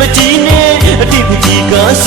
မကြည့်နဲ့အတိပကြီးကစ